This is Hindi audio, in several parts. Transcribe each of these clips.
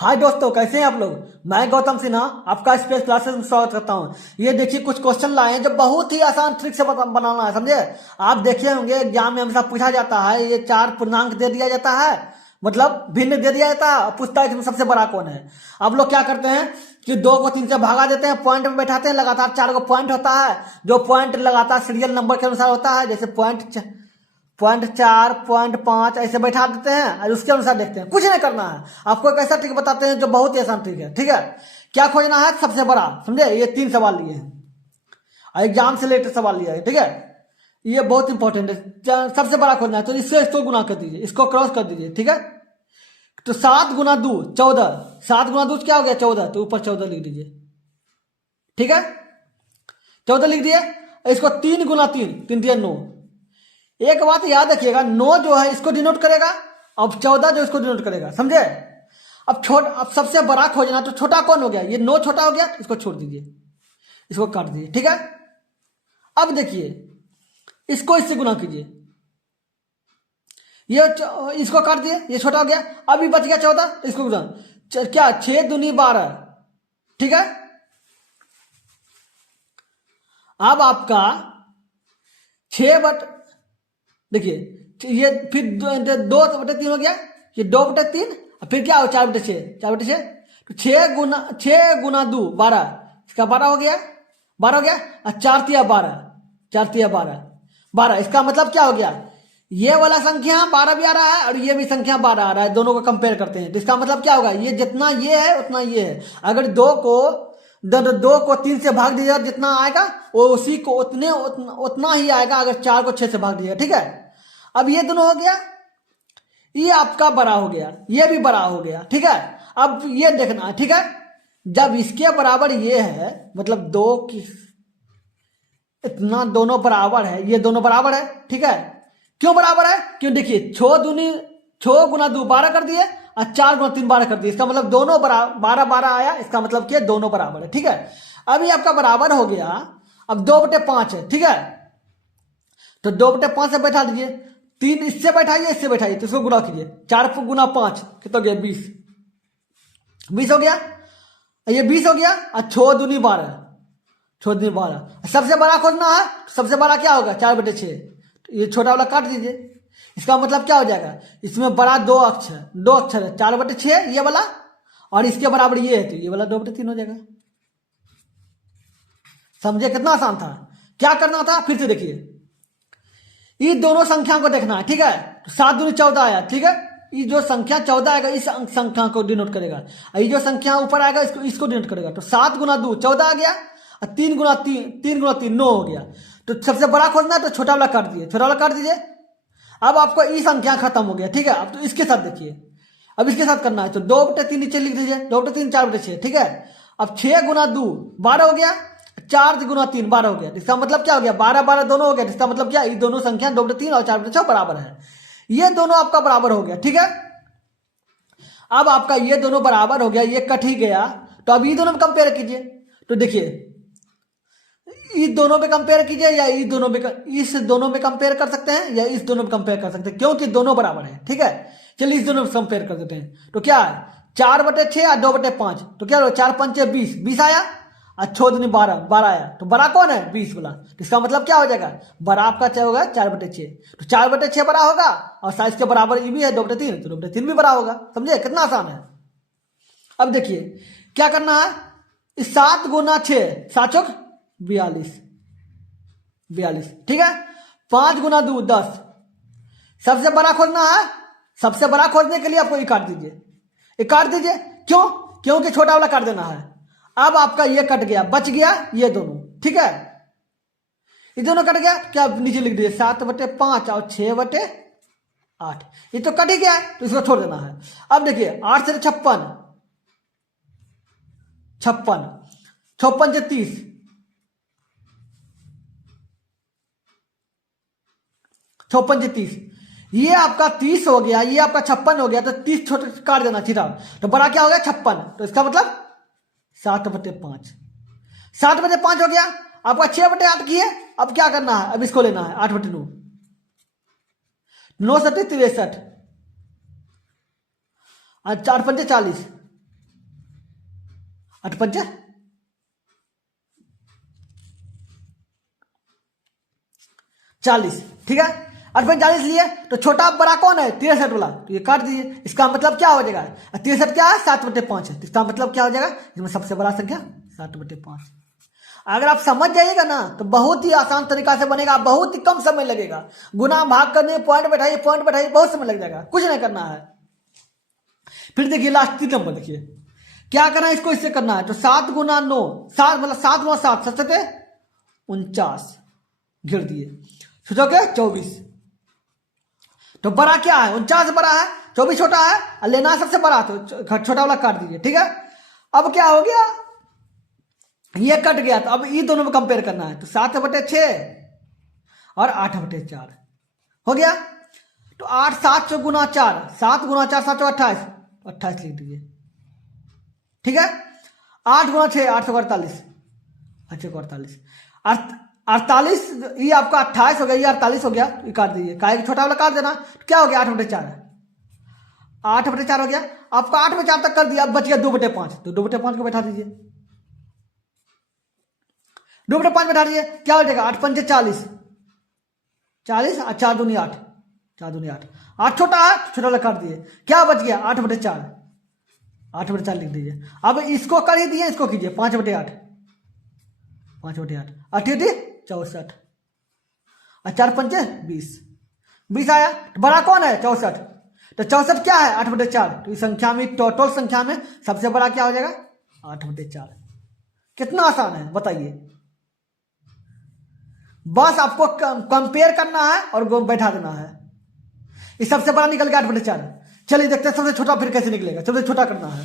हाय दोस्तों, कैसे हैं आप लोग। मैं गौतम सिन्हा आपका स्पेस क्लासेस में स्वागत करता हूं। ये देखिए कुछ क्वेश्चन लाए हैं जो बहुत ही आसान ट्रिक से बनाना है, समझे। आप देखे होंगे एग्जाम में हमेशा पूछा जाता है, ये चार पूर्णांक दे दिया जाता है, मतलब भिन्न दे दिया जाता है, पूछता है इसमें सबसे बड़ा कौन है। आप लोग क्या करते हैं कि दो को तीन से भागा देते हैं, पॉइंट में बैठाते हैं, लगातार चार को पॉइंट होता है, जो पॉइंट लगातार सीरियल नंबर के अनुसार होता है, जैसे पॉइंट 4, पॉइंट 5 ऐसे बैठा देते हैं और उसके अनुसार देखते हैं। कुछ नहीं करना है, आपको एक ऐसा ट्रिक बताते हैं जो बहुत ही आसान ट्रिक है। ठीक है, क्या खोजना है? सबसे बड़ा, समझे। ये 3 सवाल लिए हैं, एग्जाम से रिलेटेड सवाल लिया है। ठीक है, ये बहुत इंपॉर्टेंट है। सबसे बड़ा खोजना है तो इसको गुना कर दीजिए, इसको क्रॉस कर दीजिए। ठीक है, तो 7 गुना 2 14, 7 गुना 2 क्या हो गया? 14, तो ऊपर 14 लिख दीजिए। ठीक है, 14 लिख दिए। इसको 3 गुना 3, 3 दिया 9। एक बात याद रखिएगा, 9 जो है इसको डिनोट करेगा, अब 14 जो इसको डिनोट करेगा, समझे। अब सबसे बड़ा खोजना, तो छोटा कौन हो गया? ये 9 छोटा हो गया, इसको छोड़ दीजिए, इसको काट दीजिए। ठीक है, अब देखिए इसको इससे गुना कीजिए, ये इसको काट दिए, ये छोटा हो गया। अभी बच गया 14, इसको गुना क्या? 6 दूनी 12। ठीक है, अब आपका 6 देखिए ये फिर 2/3 हो गया, ये 2/3, फिर क्या हो? 4/6, 4/6, तो 6 गुना 2 12, इसका 12 हो गया, 12 हो गया। और 4 तिया 12, 4 तिया 12, 12। इसका मतलब क्या हो गया? ये वाला संख्या 12 भी आ रहा है और ये भी संख्या 12 आ रहा है, दोनों को कंपेयर करते हैं तो इसका मतलब क्या होगा? ये जितना ये है उतना ये है। अगर 2 को 3 से भाग दीजिएगा, जितना आएगा वो उसी को उतना ही आएगा, अगर 4 को 6 से भाग दीजिएगा। ठीक है, अब ये दोनों हो गया, ये आपका बड़ा हो गया, ये भी बड़ा हो गया। ठीक है, अब ये देखना है। ठीक है, जब इसके बराबर ये है, मतलब 2 की इतना दोनों बराबर है, ये दोनों बराबर है। ठीक है, क्यों बराबर है? क्यों? देखिए 6 गुना 2 12 कर दिए और 4 गुना 3 12 कर दिए, इसका मतलब दोनों बराबर 12 12 आया, इसका मतलब कि दोनों बराबर है। ठीक है, अभी आपका बराबर हो गया। अब 2/5 है। ठीक है, तो 2/5 से बैठा दीजिए, 3 इससे बैठाइए, इससे बैठाइए, तो इसको गुना कीजिए। 4 गुना 5 कितना हो गया? 20, 20 हो गया, ये 20 हो गया। और 6 दूनी 12, 6 दूनी 12। सबसे बड़ा खोजना है, सबसे बड़ा क्या होगा? 4/6, तो ये छोटा वाला काट दीजिए। इसका मतलब क्या हो जाएगा? इसमें बड़ा 2 अक्षर है, 4/6 ये वाला, और इसके बराबर ये है, तो ये वाला 2/3 हो जाएगा। समझे कितना आसान था? क्या करना था फिर से देखिए, ये दोनों संख्या को देखना है। ठीक है, तो 7 दूनी 14 आया। ठीक है, ये जो संख्या 14 आएगा इस संख्या को डिनोट करेगा, ये जो संख्या ऊपर आएगा इसको डिनोट करेगा। तो 7 गुना 2 14 आ गया, और 3 गुना 3 9 हो गया। तो सबसे बड़ा खोजना है, तो छोटा वाला काट दिए, छोटा वाला काट दीजिए। अब आपको ई संख्या खत्म हो गया। ठीक है, अब तो इसके साथ देखिए, अब इसके साथ करना है, तो 2/3 नीचे लिख दीजिए, 2/3 4/6। ठीक है, अब 6 गुना 2 12 हो गया, 4 गुना 3 12 हो गया, इसका मतलब क्या हो गया? 12 12 दोनों हो गया, इसका मतलब क्या? ये दोनों संख्या 2/3 और 4/6 बराबर है, ये दोनों आपका बराबर हो गया। ठीक है, अब आपका ये दोनों बराबर हो गया, ये कट ही गया, तो अब ये दोनों में कंपेयर कीजिए। तो देखिए इस दोनों में कंपेयर कीजिए, या इस दोनों में कंपेयर कर सकते हैं, या इस दोनों में कंपेयर कर सकते हैं, क्योंकि दोनों बराबर है। ठीक है, चलिए इस दोनों में कंपेयर कर देते हैं। तो क्या है? 4/6 और 2/5, तो क्या 4 5 20, 20 आया, और 6 दूनी 12, 12 आया। तो बड़ा कौन है? 20 वाला। तो इसका मतलब क्या हो जाएगा? बड़ा आपका क्या होगा? 4/6। तो 4/6 बड़ा होगा, और साइज के बराबर ये भी है 2/3, तो 2/3 भी बड़ा होगा। समझे कितना आसान है? अब देखिए क्या करना है, 7 गुना 6 7 चौक 42, 42। ठीक है, 5 गुना 2 10। सबसे बड़ा खोजना है, सबसे बड़ा खोजने के लिए आपको ये काट दीजिए, ये काट दीजिए। क्यों? क्योंकि छोटा वाला काट देना है। अब आपका ये कट गया, बच गया ये दोनों। ठीक है, ये दोनों कट गया, क्या नीचे लिख दीजिए 7/5 और 6/8, ये तो कट ही गया है, तो इसको छोड़ देना है। अब देखिए 8 से 56, 56, 56 से 30, 56 से 30, ये आपका 30 हो गया, ये आपका 56 हो गया, तो 30 छोटे काट देना सीधा, तो बड़ा क्या हो गया? 56। तो इसका मतलब 7/5, 7/5 हो गया। आपका 6/8 की है, अब क्या करना है? अब इसको लेना है 8/9, 9 7 63, और 4 5 40, 8 पंचे 40, ठीक है। 8 पंचे 40 लिए तो छोटा बड़ा कौन है 63 वाला, तो ये काट दीजिए। इसका मतलब क्या हो जाएगा, 63 क्या है 7/5 है, तो इसका मतलब क्या हो जाएगा, इसमें सबसे बड़ा संख्या 7/5। अगर आप समझ जाइएगा ना तो बहुत ही आसान तरीका से बनेगा, बहुत ही कम समय लगेगा। गुना भाग करने पॉइंट बैठाइए बहुत समय लग जाएगा, कुछ नहीं करना है। फिर देखिए लास्ट 3 नंबर देखिए क्या करना है, इसको इससे करना है। तो 7 गुना 9, 7 मतलब 7 गुना 7 सत्ते 49 घेर दिए, सोचो के 24। तो बड़ा क्या है 49 बड़ा है, 24 छोटा है, और लेना सबसे बड़ा, तो छोटा वाला काट दीजिए, ठीक है। अब क्या हो गया, ये कट गया, तो अब ये दोनों में कंपेयर करना है। तो 7/6 और 8/4 हो गया। तो 8 7 गुना 4, 7 गुना 4 7 28, 28 लिख दीजिए, ठीक है। 8 गुना 6 848, 848 48, ये आपका 28 हो गया, ये 48 हो गया, ये काट दीजिए, काहे छोटा वाला काट देना। तो क्या हो गया 8/4, 8/4 हो गया। आपका 8/4 तक कर दिया, अब बच गया 2/5, तो 2/5 को बैठा दीजिए, 2/5 बैठा दीजिए, क्या हो जाएगा 8 पंचे 40, 40 और 4 दूनी 8, 4 दूनी 8, 8 छोटा है, छोटा वाला काट दिए, क्या बच गया 8/4, 8/4 लिख दीजिए। अब इसको कर ही दिए, इसको कीजिए 5/8, 5/8 अठी 64 और 4 पंचे 20, 20 आया। बड़ा कौन है 64, तो 64 क्या है 8/4, तो इस संख्या में टोटल संख्या में सबसे बड़ा क्या हो जाएगा 8/4। कितना आसान है बताइए, बस आपको कंपेयर करना है और बैठा देना है। ये सबसे बड़ा निकल गया 8/4। चलिए देखते हैं सबसे छोटा फिर कैसे निकलेगा, सबसे छोटा करना है।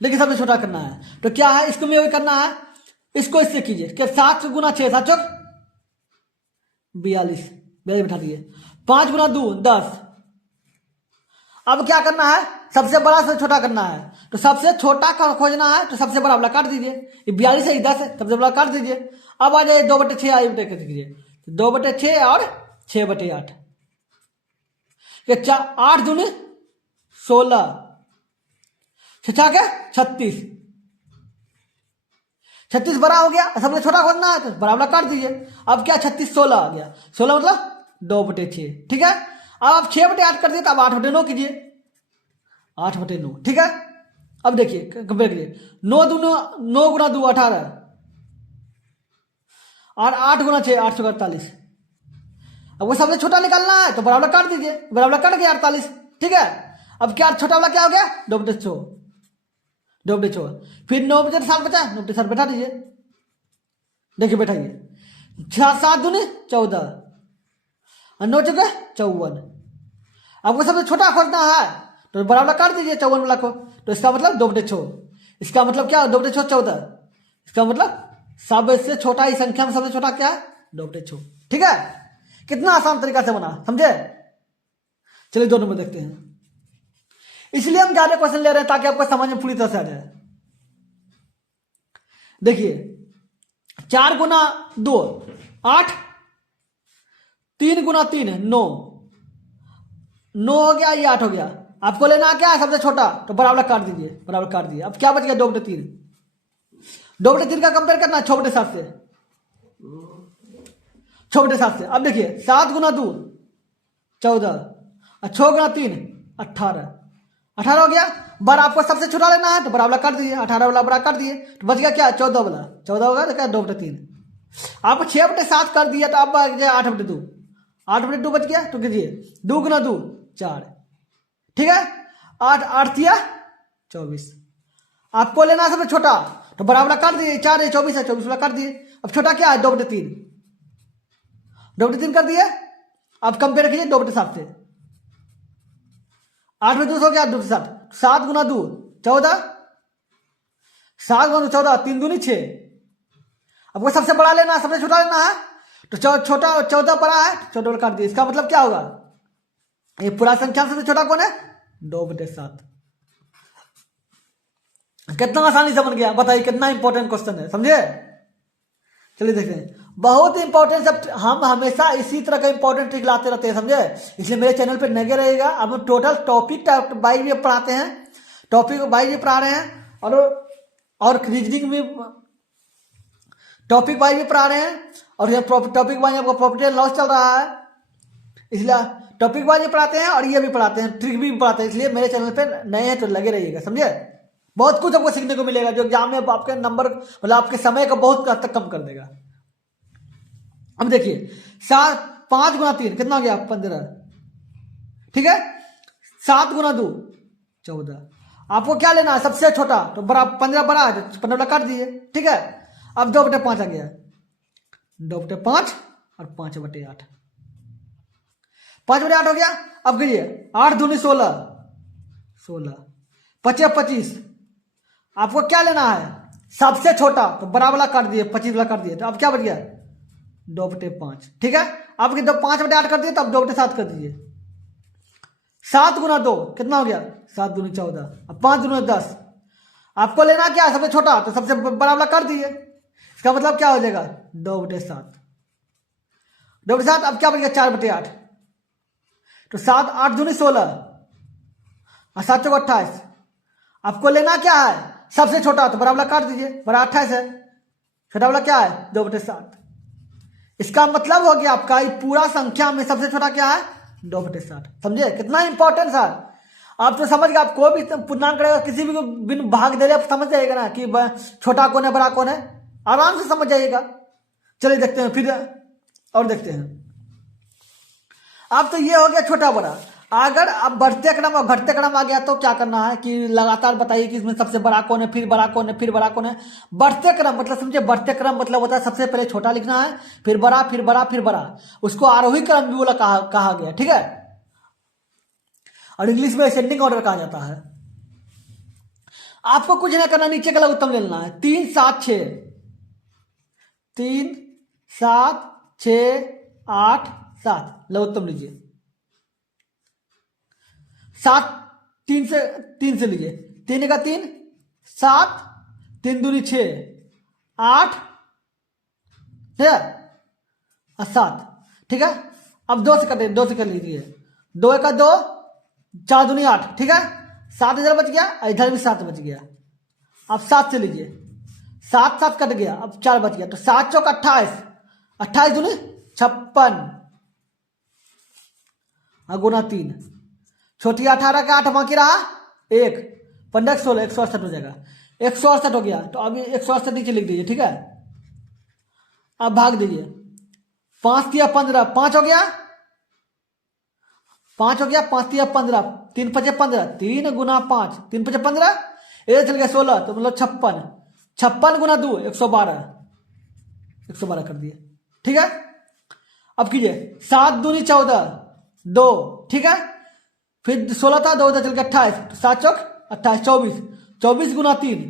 देखिए सबसे छोटा करना है, तो क्या है, इसको में करना है, इसको इससे कीजिए कि 7 गुना 6 7 चौक 42, बैठा दिए, 5 गुना 2 10। अब क्या करना है, सबसे बड़ा से छोटा करना है, तो सबसे छोटा का खोजना है, तो सबसे बड़ा वाला काट दीजिए, ये 42 है 10 है, सबसे बड़ा काट दीजिए। अब आ जाए 2/6 आई कीजिए, 2/6 और 6/8, 8 दूनी 16, 6 के 36, 36 बड़ा हो गया, सबसे छोटा खोजना है तो बड़ा वाला काट दीजिए। अब क्या 36 16 आ गया, 16 मतलब 2/6, ठीक है। अब आप 6/8 कर दिए, तो अब 8/9 कीजिए, 8/9, ठीक है। अब देखिए कंपेयर कीजिए, 9 गुना 2 18 और 8 गुना 6 848। अब वो सबसे छोटा निकालना है, तो बड़ा वाला काट दीजिए, बड़ा वाला कट गया 48, ठीक है। अब क्या छोटा वाला क्या हो गया 2/6, 2/6, फिर 9/7 बचा, 9/7 बैठा दीजिए, देखिए बैठाइए, 7 दूनी 14 और 9 चौके 54। अब वो सबसे छोटा खोजना है, तो बड़ा वाला काट दीजिए 54 वाला को, तो इसका मतलब 2/6, इसका मतलब क्या 2/6 14, इसका मतलब सबसे छोटा ही संख्या में सबसे छोटा क्या है 2/6, ठीक है। कितना आसान तरीका से बना, समझे। चलिए 2 नंबर देखते हैं, इसलिए हम ज्यादा क्वेश्चन ले रहे हैं ताकि आपको समझ में पूरी तरह से आ जाए। देखिए 4 गुना 2 8, 3 गुना 3 9, 9 हो गया, ये 8 हो गया। आपको लेना क्या है सबसे छोटा, तो बराबर काट दीजिए, बराबर काट दिए। अब क्या बच गया 2/3, 2/3 का कंपेयर करना 6/7 से, 6/7 से। अब देखिए 7 गुना 2 14 और 6 गुना 3 18, 18 हो गया। बार आपको सबसे छोटा लेना है, तो बराबर काट दीजिए, 18 वाला बड़ा काट दिए, तो बच गया क्या 14 वाला, 14 होगा तो क्या 2/3। आप 6/7 कर दिया, तो आप 8/2, 8/2 बच गया, तो कीजिए 2 गुना 2 4, ठीक है। 8 8 दिया 24। आपको लेना सबसे छोटा, तो बराबर काट दीजिए, 4 है 24 है, 24 वाला काट दिए। अब छोटा क्या है 2/3, 2/3 कर दिए। अब कंपेयर कीजिए 2/7 से, 8/2 हो गया 2/7, 7 गुना 2 14, 7 गुना 14 3 दूनी 6। अब वो सबसे बड़ा लेना है, सबसे छोटा लेना है, तो छोटा 14 बड़ा है, छोटा वाला काट दिए। इसका मतलब क्या होगा, ये पूरा संख्या सबसे छोटा कौन है 2/7। कितना आसानी से बन गया, बताइए कितना इंपॉर्टेंट क्वेश्चन है, समझे। चलिए देखते हैं, बहुत इंपॉर्टेंट सब हम हमेशा इसी तरह का इंपॉर्टेंट ट्रिक लाते रहते हैं, समझे। इसलिए मेरे चैनल पे लगे रहेगा। अब हम टोटल टॉपिक वाइज भी पढ़ाते हैं, टॉपिक वाइज भी पढ़ा रहे हैं, और रीजनिंग भी टॉपिक वाइज भी पढ़ा रहे हैं, और ये टॉपिक वाइज आपका प्रॉफिट एंड लॉस चल रहा है, इसलिए टॉपिक वाइज भी पढ़ाते हैं और ये भी पढ़ाते हैं, ट्रिक भी पढ़ाते हैं। इसलिए मेरे चैनल पे नए हैं तो लगे रहिएगा, समझे। बहुत कुछ आपको सीखने को मिलेगा जो एग्जाम में आपके नंबर मतलब आपके समय का बहुत हद तक कम कर देगा। अब देखिए 5 गुना 3 कितना हो गया 15, ठीक है। 7 गुना 2 14। आपको क्या लेना है सबसे छोटा, तो बड़ा 15 बड़ा है तो 15 काट दीजिए, ठीक है। अब 2/5 आ गया, 2/5 और 5/8, 5/8 हो गया। अब कीजिए 8 दूनी 16, 5 25। आपको क्या लेना है सबसे छोटा, तो बड़ा वाला काट दिए, 25 वाला काट दिए, तो अब क्या बच गया 2/5, ठीक है। आपकी 5/8 कर दिए, तो अब 2/7 कर दीजिए। 7 गुना 2 कितना हो गया 7 दूनी 14, अब 5 दूनी 10। आपको लेना क्या है सबसे छोटा, तो सबसे बड़ा वाला कर दीजिए। इसका मतलब क्या हो जाएगा 2/7, 2/7। अब क्या बच गया 4/8, तो 7 8 दूनी 16 और 7 चौक 28। आपको लेना क्या है सबसे छोटा, तो बड़ा वाला काट दीजिए, बड़ा 28 है, छोटा वाला क्या है 2/7। इसका मतलब हो गया आपका पूरा संख्या में सबसे छोटा क्या है 2/7, समझे कितना इंपॉर्टेंट था। आप तो समझ गए, आप कोई भी पूर्णांक करेगा किसी भी बिन भाग दे रहे आप समझ जाइएगा ना कि छोटा कौन है बड़ा कौन है, आराम से समझ जाइएगा। चलिए देखते हैं फिर और देखते हैं। अब तो ये हो गया छोटा बड़ा। अगर अब बढ़ते क्रम और घटते क्रम आ गया तो क्या करना है कि लगातार बताइए कि इसमें सबसे बड़ा कौन है, फिर बड़ा कौन है, फिर बड़ा कौन है। बढ़ते क्रम मतलब समझे, बढ़ते क्रम मतलब होता है सबसे पहले छोटा लिखना है, फिर बड़ा, फिर बड़ा, फिर बड़ा। उसको आरोही क्रम भी बोला कहा गया, ठीक है। और इंग्लिश में असेंडिंग ऑर्डर कहा जाता है। आपको कुछ नहीं करना, नीचे का लघुत्तम लेना है 3 7 6, 3 7 6 8 7 लघुत्तम लीजिए। 7 3 से लीजिए, 3 का 3 7, 3 दूनी 6 8 है और 7, ठीक है। अब 2 से कटे, 2 से कर लीजिए, 2 का 2 4 दूनी 8, ठीक है। 7 इधर बच गया, इधर भी 7 बच गया। अब 7 से लीजिए, 7 7 कट गया, अब 4 बच गया, तो 7 चौक 28, 28 दूनी 56 और गुना 3, छोटी 18 का 8 बाकी रहा 1, 15 16 168 हो जाएगा, 168 हो गया। तो अभी 168 नीचे लिख दीजिए, ठीक है। अब भाग दीजिए, 5 तिया 15, 5 हो गया, 5 हो गया, 5 तिया 15, 3 5 15, 3 गुना 5 3 5 15, ये चल गया 16, तो मतलब 56, 56 गुना 2 112, 112 कर दिए, ठीक है। अब कीजिए 7 दूनी 14 2, ठीक है। फिर 16 था, 2 चल गया 28, 7 चौक 28 24, 24 गुना 3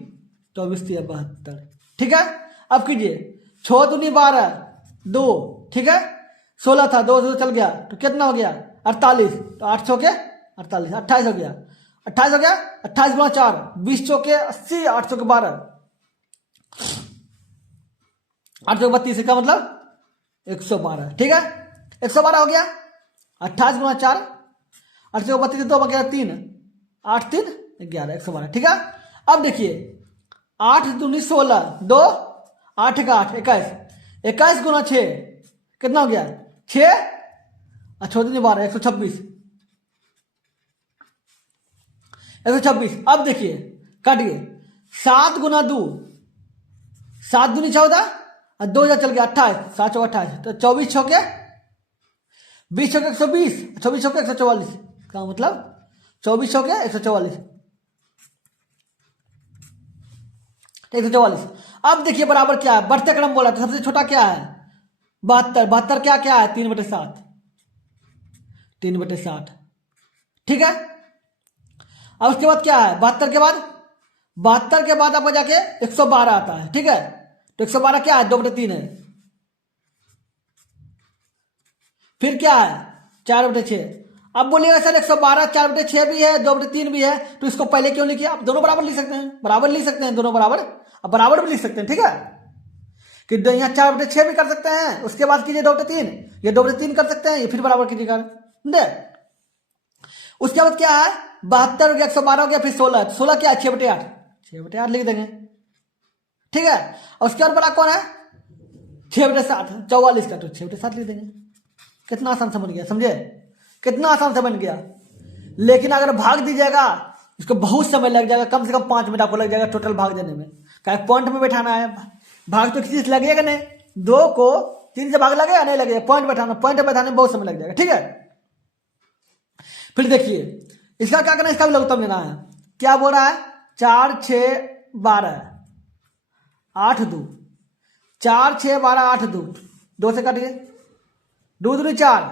24 3 72, ठीक है। अब कीजिए 6 दूनी 12 2, ठीक है। 16 था, 2 चल गया, तो कितना हो गया 48, तो 8 चौके 48, 28 हो गया, 28 हो गया, 28 गुना 4 20 चौके 80, 8 चौके 12, 8 चौके 32, इसका मतलब 112, ठीक है। 112 हो गया, 28 गुना 4 8 चौके 32, 2 बचा 3 8 3 11, 112, ठीक है। अब देखिए 8 दूनी 16 2 8 का 8 21, 21 गुना 6 कितना हो गया 6 और 6 दूनी 12 126, 126। अब देखिए काटिए 7 गुना 2 7 दूनी 14 और 2 चल गया 28, 7 चौक 28, तो 24 छौके 20 छौके 120, 24 छौके 144, का मतलब 24 छौके 144, 144। अब देखिए बराबर क्या है, बढ़ते क्रम बोला तो सबसे छोटा क्या है 72, 72 क्या क्या है 3/7, 3/7, ठीक है। अब उसके बाद क्या है 72 के बाद आपको जाके 112 आता है, ठीक है। तो 112 क्या है 2/3 है। फिर क्या है 4/6। अब बोलिएगा सर 112 4/6 भी है 2/3 भी है, तो इसको पहले क्यों लिखिए, आप दोनों बराबर लिख सकते हैं, बराबर लिख सकते हैं दोनों बराबर, अब बराबर भी लिख सकते हैं, ठीक है। कि यहाँ 4/6 भी कर सकते हैं, उसके बाद कीजिए 2/3, ये 2/3 कर सकते हैं, ये फिर बराबर कीजिएगा। उसके बाद क्या है, 72 हो गया, 112 हो गया, फिर 16, 16 क्या है, 6/8, 6/8 लिख देंगे, ठीक है। और उसके बाद बड़ा कौन है, 6/7, 44 का, तो 6/7 लिख देंगे। कितना आसान समझ गया, समझे, कितना आसान समझ गया। लेकिन अगर भाग दीजिएगा इसको बहुत समय लग जाएगा, कम से कम 5 मिनट आपको लग जाएगा टोटल भाग देने में। क्या पॉइंट में बैठाना है, भाग तो किसी से लगेगा नहीं, 2 को 3 से भाग लगेगा नहीं लगेगा, पॉइंट बैठाना, पॉइंट बैठाने में बहुत समय लग जाएगा, ठीक है। फिर देखिए इसका क्या करना है, इसका भी लघुत्तम लेना है। क्या बोल रहा है, 4, 6, 12, 8, 2, 4, 6, 12, 8, 2, 2 से काटिए, 2 दूनी 4,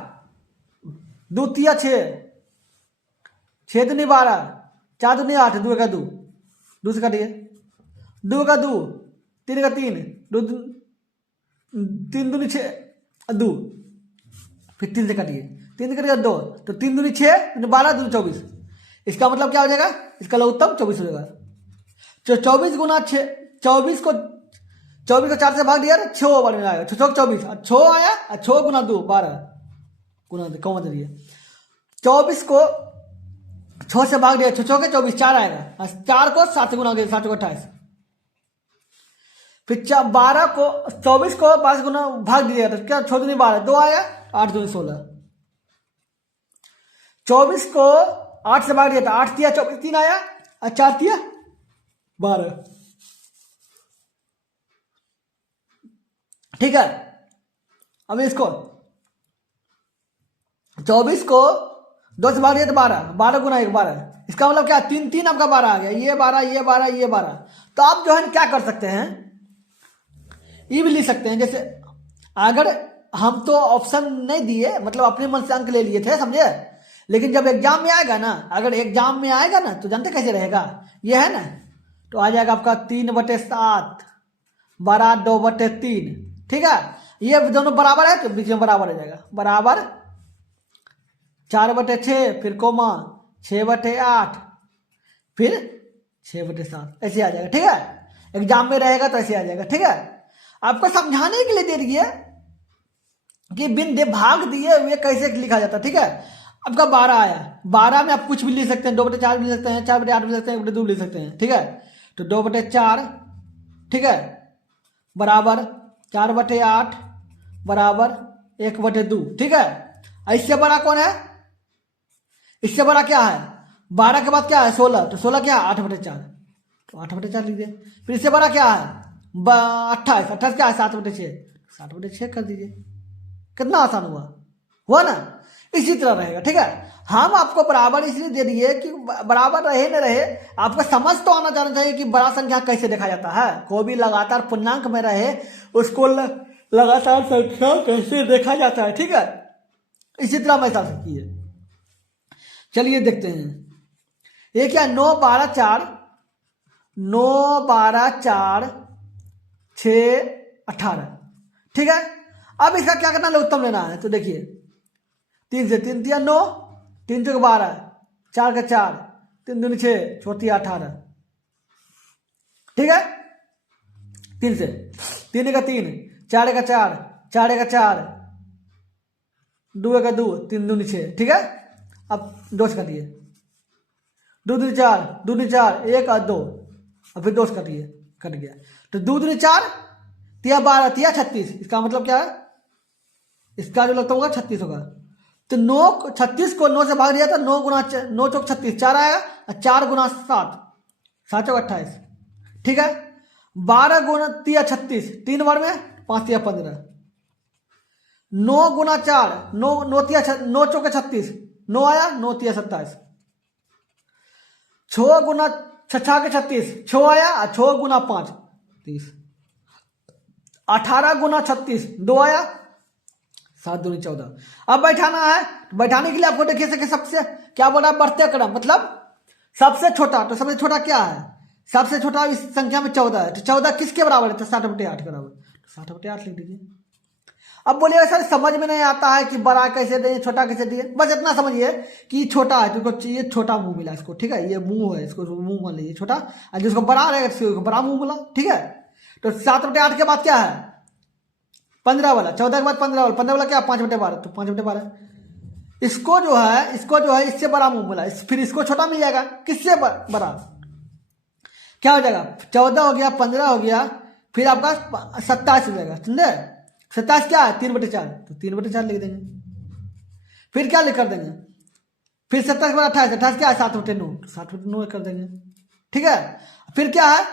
2 तिया 6, 6 दूनी 12, 4 दूनी 8, 2 का 2, 2 से काटिए, 2 का 2, 3 का 3, 3 दूनी 6, 2, फिर 3 से काटिए, 3 से काटिए 2, तो 3 दूनी 6, 12, 2 24। इसका मतलब क्या हो जाएगा, इसका लघुत्तम 24 हो जाएगा। तो 24 गुना 6, 24 को 4 से भाग दिया, 6 बार में आएगा, 6 24, 6 आया, 6 गुना 2 12 गुना कौन दिया, 24 को 6 से भाग दिया, 6 के 24, 4 आएगा, 4 को 7 से गुना 7 को 28, फिर 12 को 24 को 5 गुना भाग दिया, तो क्या 6 दूनी 12, 2 आया, 8 दूनी 16, 24 को 8 से भाग दिया, तो 8 तिया 24, 3 आया, और 4 तिया 12, ठीक है। अब इसको 24 को 2 से भाग दिया तो 12, 12 गुना 1 12, इसका मतलब क्या, 3 3 आपका 12 आ गया, ये 12, ये 12, ये 12। तो आप जो है क्या कर सकते हैं, ये भी लिख सकते हैं, जैसे अगर हम तो ऑप्शन नहीं दिए, मतलब अपने मन से अंक ले लिए थे, समझे। लेकिन जब एग्जाम में आएगा ना, अगर एग्जाम में आएगा ना, तो जानते कैसे रहेगा, ये है ना, तो आ जाएगा आपका 3/7 बरा 2/3, ठीक है। ये दोनों बराबर है तो बीच में बराबर हो जाएगा, बराबर 4/6, फिर कोमा 6/8, फिर 6/7, ऐसे आ जाएगा, ठीक है। एग्जाम में रहेगा तो ऐसे आ जाएगा, ठीक है। आपको समझाने के लिए दे दिए कि बिन भाग दिए हुए कैसे लिखा जाता है, ठीक है। आपका 12 आया, 12 में आप कुछ भी लिख सकते हैं, 2/4 भी लिख सकते हैं, 4/8 भी लिख सकते हैं, 1/2 लिख सकते हैं, ठीक है। तो 2/4, ठीक है, बराबर 4/8 बराबर 1/2, ठीक है। इससे बड़ा कौन है, इससे बड़ा क्या है, 12 के बाद क्या है 16, तो 16 क्या है 8/4, तो 8/4 लिख दिए। फिर इससे बड़ा क्या है 28, 28 क्या है 7/6, 7/6 कर दीजिए। कितना आसान हुआ ना। इसी तरह रहेगा, ठीक है। हम आपको बराबर इसलिए दे दिए कि बराबर रहे न रहे, आपको समझ तो आना जाना चाहिए कि बड़ा संख्या कैसे देखा जाता है। कोई भी लगातार पूर्णांक में रहे उसको लगातार संख्या कैसे देखा जाता है, ठीक है। इसी तरह मैं समझ कीजिए। चलिए देखते हैं, ये क्या 9 12 4, 9 12 4 6 18, ठीक है। अब इसका क्या करना है, लघुत्तम लेना है। तो देखिए 3 से 3 दिया 9, 3 से 12, 4 का 4, 3 दूनी 6, 4 18, ठीक है। 3 से 3 का 3, 4 का 4, 4 का 4, 2 का 2, 3 दूनी 6, ठीक है। अब 2 से काटिए, 2 दूनी 4, 2 दूनी 4, 1 और 2, और फिर 2 से काटिए, कट गया। तो 2 दूनी 4, तिया 12, तिया 36, इसका मतलब क्या है, इसका जो लगता होगा 36 होगा। तो 9 36 को 9 से भाग दिया था, 9 गुना 9 चौक 36, 4 आएगा, और 4 गुना 7, 7 चौक 28, ठीक है। 12 गुना तिया 36, 3 बार में 5 तिया 15, 9 गुना 4, 9 तिया 9 चौके 36, 9 आया, 9 तिया 27, 6 गुना 6 के 36, 6 आया, और 6 गुना 5 30, 18 गुना 36, 2 आया, 7 दूनी 14। अब बैठाना है, बैठाने के लिए आपको देखिए सके सबसे क्या बोला, बढ़ते क्रम, मतलब सबसे छोटा। तो सबसे छोटा क्या है, सबसे छोटा इस संख्या में 14 है, तो 14 किसके बराबर है, तो 60/8 के बराबर, तो 60/8 लिख दीजिए। अब बोलिए सर समझ में नहीं आता है कि बड़ा कैसे दिए छोटा कैसे दिए, बस इतना समझिए कि छोटा है तो ये छोटा मुंह मिला इसको, ठीक है। ये मुंह है, इसको मुंह मान लीजिए छोटा, और जिसको बड़ा रहेगा इसको बड़ा मुंह मिला, ठीक है। तो 7/8 के बाद क्या है, 15 वाला, 14 के बाद 15 वाला, 15 वाला क्या 5/12, तो 5/12। इसको जो है इससे बड़ा मुंह मिला, फिर इसको छोटा मिल जाएगा, किससे बड़ा, क्या हो जाएगा 14 हो गया, 15 हो गया, फिर आपका 27 हो जाएगा, समझे। 27 क्या है 3/4, तो 3/4 लिख देंगे। फिर क्या लिख कर देंगे, फिर 27 के बाद 28, 28 क्या है 7/9, 7/9 कर देंगे, ठीक है। फिर क्या है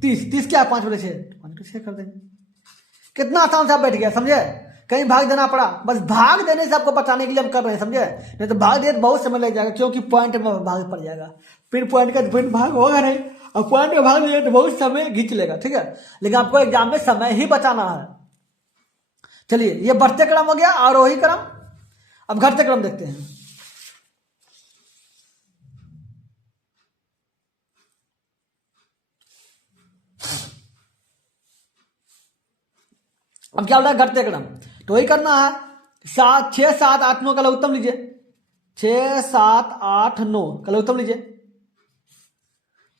30, 30 क्या है 5/6, 5/6 कर देंगे। कितना आसान से आप बैठ गया, समझे। कहीं भाग देना पड़ा, बस भाग देने से आपको बताने के लिए हम कर रहे हैं, समझे। नहीं तो भाग दे तो बहुत समय लग जाएगा, क्योंकि पॉइंट में भाग पड़ जाएगा, फिर पॉइंट का फिर भाग होगा नहीं, और पॉइंट में भाग देगा तो बहुत समय खींच लेगा, ठीक है। लेकिन आपको एग्जाम में समय ही बचाना है। चलिए, ये बढ़ते क्रम हो गया, आरोही क्रम। अब घटते क्रम देखते हैं। अब क्या होता है घटते क्रम, तो वही करना है। 6, 7, 8, 9 का लघुत्तम लीजिए, 6, 7, 8, 9 का लघुत्तम लीजिए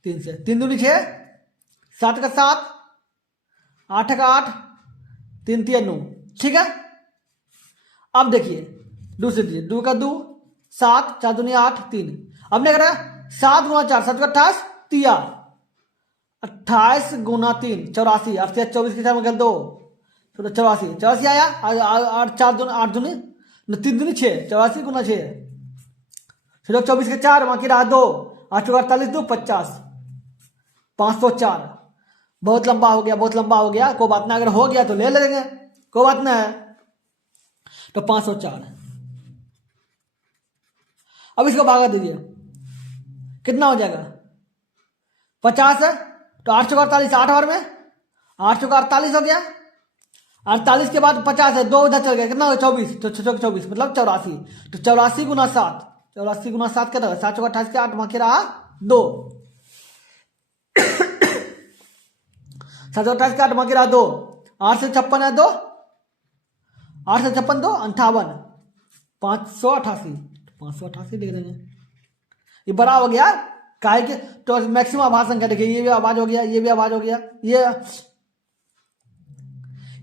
3 से, 3 दूनी 6, 7 का 7, 8 का 8, 3 3 9, ठीक है। अब देखिए दूसरे दीजिए, 2 का 2, 7, 4 दूनी 8, 3। अब नहीं करेगा 7 गुना 4, 7 का 28, 28 गुना 3 84, 24 के साथ में 2, तो 84, 84 आया, 8 दूनी 3 दूनी 6, 84 गुना 6, फिर 24 के 4, बाकी रहा 2, 8 48, 2 50, 504। बहुत लंबा हो गया, बहुत लंबा हो गया, कोई बात ना, अगर हो गया तो ले लेंगे, कोई बात ना है। तो 504, अब इसको भागा दीजिए, कितना हो जाएगा 50 है, तो 8 चौका 48, 8 बार में 8 चौका 48 हो गया, 48 के बाद 50 है, 2 उधर चल गया, कितना हो 24, तो 24 मतलब 84, तो 84 गुना 7, 84 गुना 7 क्या रहेगा 7 चौका 28 के 8, बाकी रहा 2, 7 चौका 28 के 8, बाकी रहा 2, 8 से 56 है 2, 8 से 56 2 58, 588, 588 लिख देंगे। ये बड़ा हो गया काहे के, तो मैक्सिमम आभाज संख्या देखिए, ये भी आवाज हो गया, ये भी आवाज हो गया, ये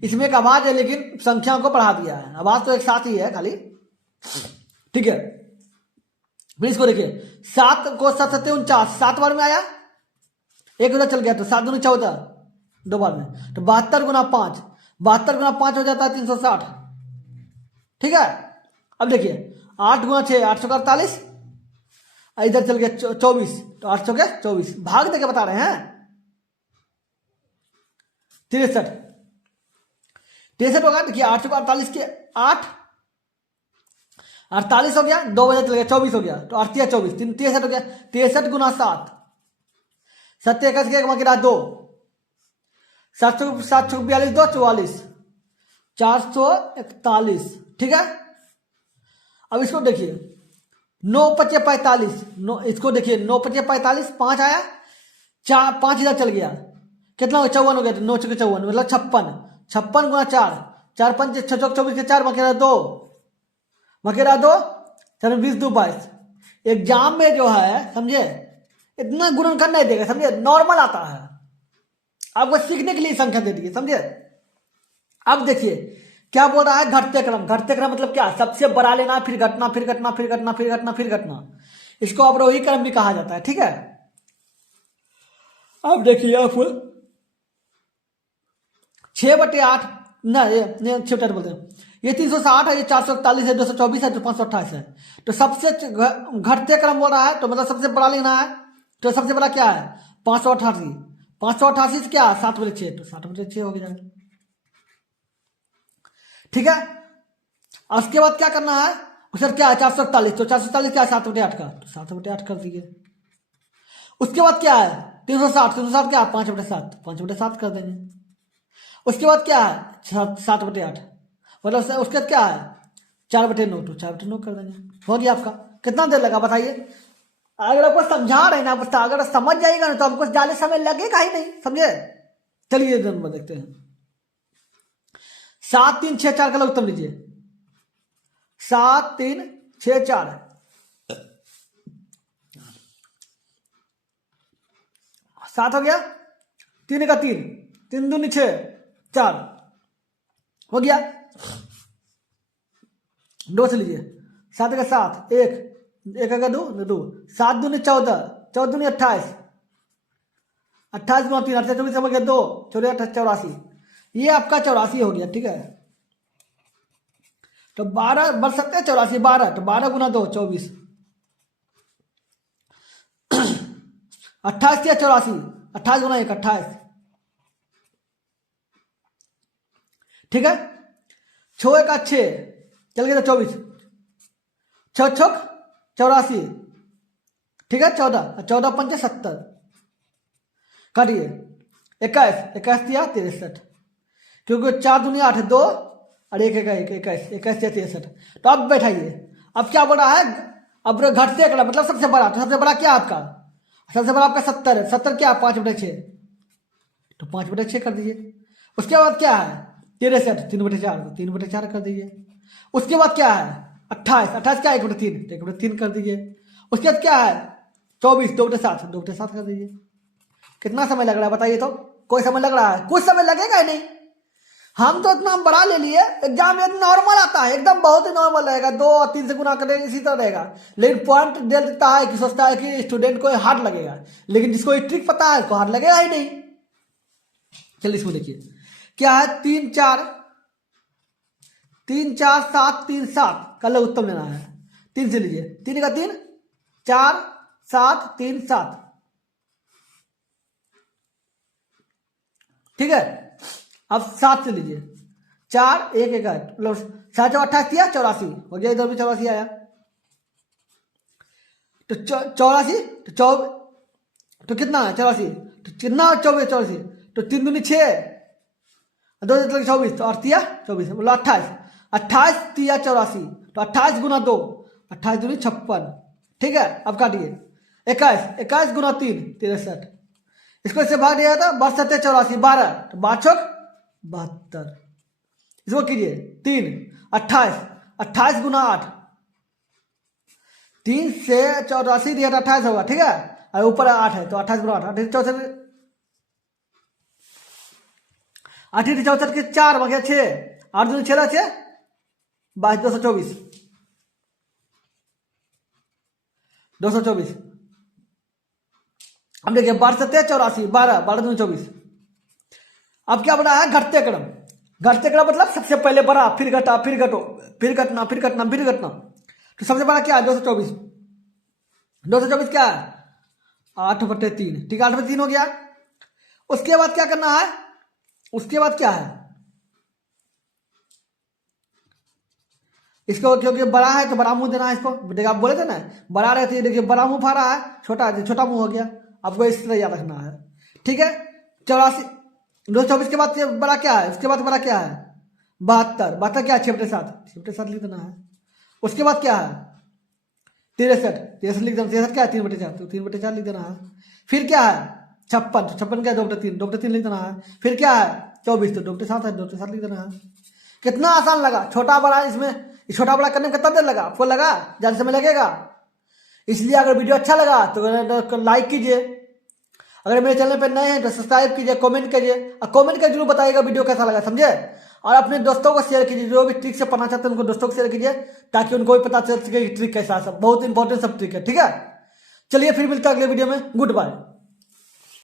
इसमें एक आवाज है लेकिन संख्या को बढ़ा दिया है, आवाज तो एक साथ ही है खाली, ठीक है। फिर इसको देखिए, 7 को 7 7 49, 7 बार में आया, एक उधर चल गया, तो 7 दूनी 14, 2 बार में, तो 72 गुना 5, 72 गुना 5 हो जाता है 360, ठीक है। अब देखिए 8 गुना 6, 8 चौका 48, इधर चल गया 24, तो 8 चौके 24, भाग देके बता रहे हैं 63, 63 होगा। देखिए 8 चौका 48 के 8, 48 हो गया, 2 बजे चल गया 24 हो गया, तो 8 24, 63 हो गया, 63 गुना 7, 7 21 के बाकी रहा 2, 7 42 2 44, 441, ठीक है। अब इसको देखिए 9 5 45, 9 इसको देखिए 9 5 45, 5 आया, 4 5 इधर चल गया, कितना हो 54 हो गया, 9 चौके 54 मतलब 56, 56 गुना 4, 4 5 6 24 के 4, बाकी रहा 2, बाकी रहा 2, 4 20 2 22। एग्जाम में जो है समझे इतना गुणन करना नहीं देगा, समझे, नॉर्मल आता है, आपको सीखने के लिए संख्या दे दी, समझे। अब देखिए क्या बोल रहा है घटते क्रम, घटते क्रम मतलब क्या, सबसे बड़ा लेना, फिर घटना, फिर घटना, फिर घटना, फिर घटना, फिर घटना, इसको अवरोही क्रम भी कहा जाता है, ठीक है। अब देखिए आप 6/8 ना, ये 6/8 बोलते हैं, ये 360 है, ये 441 है, 224 है, तो 528 है, तो सबसे घटते क्रम बोल रहा है, तो मतलब सबसे बड़ा लेना है, तो सबसे बड़ा क्या है 588, 588 से क्या 7/6, तो 7/6 हो गया, ठीक है। उसके बाद क्या करना है, सर क्या है 441, तो 441 क्या है 7/8 का, तो 7/8 कर दिए। उसके बाद क्या है 360, 360 क्या है 5/7, 5/7 कर देंगे। उसके बाद क्या है 7/8, मतलब उसके बाद क्या है 4/9, तो 4/9 कर देंगे, हो गया आपका। कितना देर लगा बताइए, अगर आपको समझा रहे ना, अगर समझ जाएगा ना तो आपको ज्यादा समय लगेगा ही नहीं, समझे। चलिए नंबर देखते हैं, 7 3 6 4 का लघुत्तम लीजिए, 7 3 6 4, 7 हो गया, 3 का 3, 3 दूनी 6 4, हो गया, 2 से लीजिए, 7 का 7, 1 का 2, 2, 7 दूनी 14, 14 दूनी 28, 28 गुना 3, 28 24 हो गया 2, 14 84, ये आपका 84 हो गया। ठीक है, तो 12 बढ़ सकते हैं 84, 12, तो 12 गुना 2 24, 28 या 84, 28 गुना 1 28। ठीक है, 6 1 6, चल गया 24, 6 6 84। ठीक है, 14, 14 5 70, काटिए, 21 21 दिया 63, क्योंकि 4 दुनिया 8 2 और 1 1 21 21 से 63। तो अब बैठाइए, अब क्या बड़ा है, अब घटते क्रम मतलब सबसे बड़ा, तो सबसे बड़ा क्या आपका, सबसे बड़ा आपका 70 है, 70 क्या 5/6, तो 5/6 कर दीजिए। उसके बाद क्या है 63, 3/4, तो 3/4 कर दीजिए। उसके बाद क्या है 28, 28 क्या 1/3, 1/3 कर दीजिए। उसके बाद क्या है 24, 2/7, 2/7 कर दीजिए। कितना समय लग रहा है बताइए, तो कोई समय लग रहा है, कुछ समय लगेगा ही नहीं। हम तो इतना बड़ा ले लिए, एग्जाम में नॉर्मल आता है, एकदम बहुत ही नॉर्मल रहेगा, 2 और 3 से गुना करेंगे इसी तरह रहेगा। लेकिन पॉइंट दे देता है कि सोचता है कि स्टूडेंट को हार्ड लगेगा, लेकिन जिसको ये ट्रिक पता है उसको हार्ड लगेगा ही नहीं। चलिए इसमें देखिए क्या है, 3 4 7 3 7 का लघु उत्तम लेना है। 3 से लीजिए, 3 का 3 4 7 3 7। ठीक है, अब 7 से लीजिए, 4 1 1 मतलब 7 28 दिया 84 हो गया, इधर भी 84 आया, तो 84, तो कितना है 84, तो कितना 24 84, तो 3 दूनी 6, 2 24, तो 8 दिया 24 बोलो 28, 28 दिया 84, तो 28 गुना 2, 28 दूनी 56। ठीक है, अब काटिए, 21 21 गुना 3 63, इसको इससे भाग दिया था, 62 84 12, तो 12 72। इसको कीजिए 3 28, 28 गुना 8, 3 से 84 दिया था 28 होगा। ठीक है, और ऊपर 8 है, तो 28 गुना 8, 8 64, 8 64 के 4 बगे 6, 8 दूनी 6 6 22 224, 224। अब देखिए 12 84 12 12 दूनी 24। अब क्या बना है घटते क्रम, घटते क्रम मतलब सबसे पहले बड़ा, फिर घटा, फिर घटो, फिर घटना, फिर घटना, फिर घटना। तो सबसे बड़ा क्या है 224, 224 क्या है 8/3। ठीक है, 8/3 हो गया। उसके बाद क्या करना है, उसके बाद क्या है, इसको क्योंकि बड़ा है तो बड़ा मुंह देना है इसको। देखिए आप बोले थे ना बड़ा रहती है, देखिए बड़ा मुंह फा रहा है, छोटा मुंह हो गया, आपको इस तरह याद रखना है। ठीक है, 84 224 के बाद बड़ा क्या है, उसके बाद बड़ा क्या है 72, 72 क्या है 6/7, 6/7 लिख देना है। उसके बाद क्या है 63, 63 लिख देना, 63 क्या है 3/4, तो 3/4 लिख देना है। फिर क्या है 56, 56 क्या है 2/3, 2/3 लिख देना है। फिर क्या है 24, तो 2/7 है, 2/7 लिख देना है। कितना आसान लगा, छोटा बड़ा इसमें, छोटा बड़ा करने में कितना देर लगा आपको, लगा ज्यादा समय लगेगा। इसलिए अगर वीडियो अच्छा लगा तो लाइक कीजिए, अगर मेरे चैनल पर नए हैं तो सब्सक्राइब कीजिए, कमेंट करिए, और कमेंट कर जरूर बताइएगा वीडियो कैसा लगा, समझे। और अपने दोस्तों को शेयर कीजिए, जो भी ट्रिक से पढ़ना चाहते हैं उनको दोस्तों को शेयर कीजिए, ताकि उनको भी पता चल सके ट्रिक कैसा है, सब बहुत इंपॉर्टेंट सब ट्रिक है। ठीक है, चलिए फिर मिलते हैं अगले वीडियो में, गुड बाय।